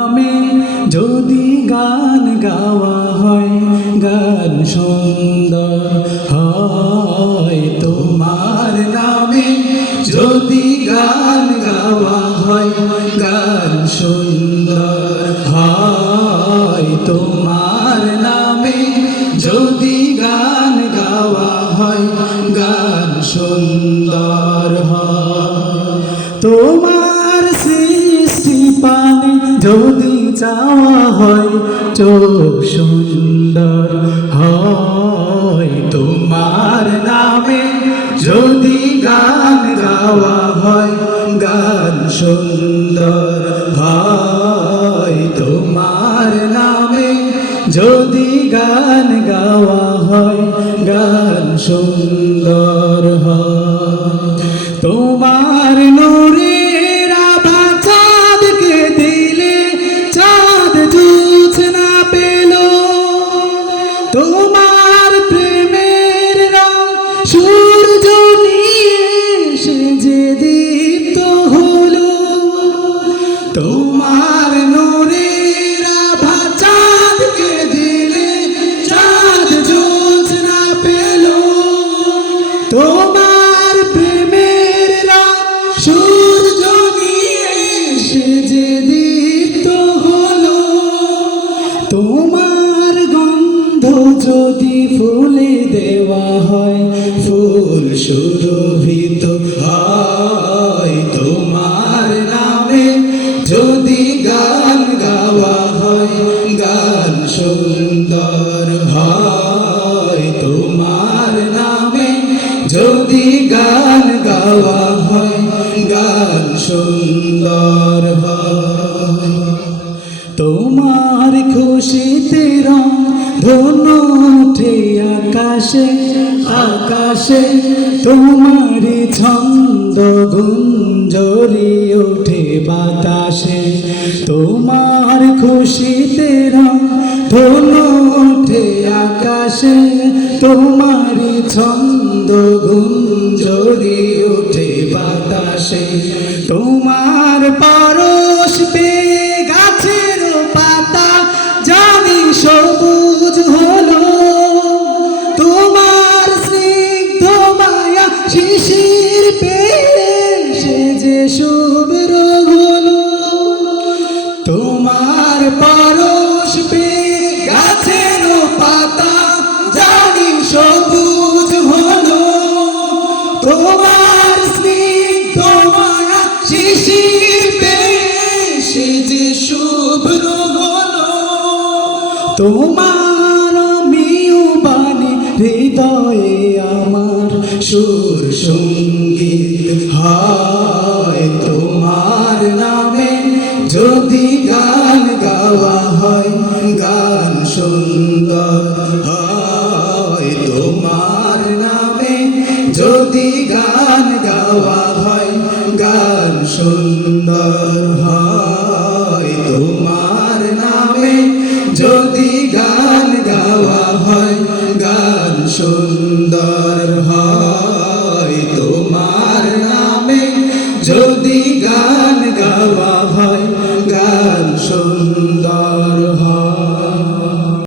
আমি যদি গান গাওয়া হয় গান সুন্দর হয় তোমার নামে যদি গান গাওয়া হয় গান সুন্দর হয় তোমার নামে যদি গান গাওয়া হয় গান সুন্দর হয় তোমার সৃষ্টি পানে যদি চাওয়া হয় চোখ সুন্দর হয় তোমার নামে যদি গান গাওয়া হয় গান সুন্দর হয় তোমার নামে যদি গান গাওয়া হয় গান সুন্দর হয় তোমার নূরের আভা চাঁদকে দিলে চাঁদ জোছনা পেল তোমার প্রেমের রং সূর্য নিয়ে সে যে দীপ্ত হলো তোমার নূরের আভা চাঁদকে দিলে চাঁদ জোছনা পেল তোমার প্রেমের রং সূর্য নিয়ে সে যে দীপ্ত হলো তোমার গন্ধ যদি ফুলে দেওয়া হয় ফুল সুরভিত হয় তোমার নামে যদি গান গাওয়া হয় গান সুন্দর হয় তোমার নামে যদি গান গাওয়া হয় গান সুন্দর হয় তোমার খুশিতে রং ধনু ওঠে আকাশে আকাশে তোমারি ছন্দ গুঞ্জরি ওঠে বাতাসে তোমার খুশিতে রং ধনু ওঠে আকাশে তোমারি ছন্দ গুঞ্জরি ওঠে বাতাসে তোমার পরশ পেয়ে গাছের পাতা জানি সবুজ হলো তোমার স্নিগ্ধ মায়া শিশির পেয়ে সে যে শুভ্র হলো তোমার পরশ পেয়ে গাছের পাতা জানি সবুজ হলো তোমার স্নিগ্ধ মায়া শিশির পেয়ে সে যে শুভ্র হলো তোমার আমিও বাণী হৃদয়ে আমার সুর সঙ্গীত হয় তোমার নামে যদি গান গাওয়া হয় গান সুন্দর হয় তোমার নামে যদি গান গাওয়া হয় গান সুন্দর হয় তোমার নামে যদি গান গাওয়া হয় গান সুন্দর হয়।